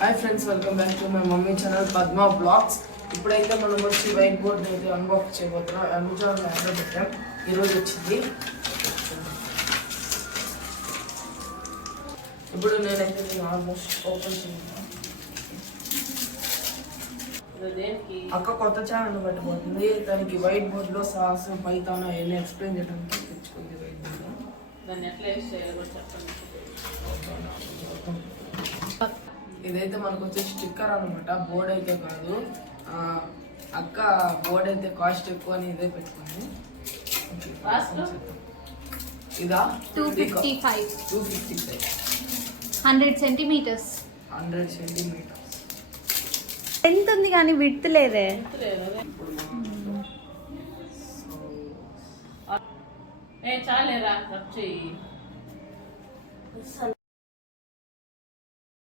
Hi friends, welcome back to my mummy channel Padma blogs. ఇప్పుడైతే మనం వచ్చి వైట్ బోర్డ్ అయితే అన్బాక్స్ చేయబోతున్నాం. అమెజాన్ ఆర్డర్ పెట్టాం, ఈరోజు వచ్చింది. ఇప్పుడు నేనైతే ఆల్మోస్ట్ ఓపెన్ చేయాలి. అక్క కొత్త ఛానల్ పెట్టబోతుంది. దానికి వైట్ బోర్డ్లో సాస్ పైతాన్ అవన్నీ ఎక్స్ప్లెయిన్ చేయడానికి తెచ్చుకుంది. వైట్ బోర్డ్లో దాన్ని ఎట్లా యూస్ చేయాలో చెప్పండి. ఇదైతే మనకు వచ్చే స్టిక్కర్ అనమాట, బోర్డ్ అయితే కాదు. అక్క బోర్డ్ అయితే కాస్ట్ ఎక్కువ అని ఇదే పెట్టుకుంది. ఇదా 255 100 సెంటీమీటర్స్ ఎంత ఉంది కానీ విడ్త్ లేదే. చాలేరా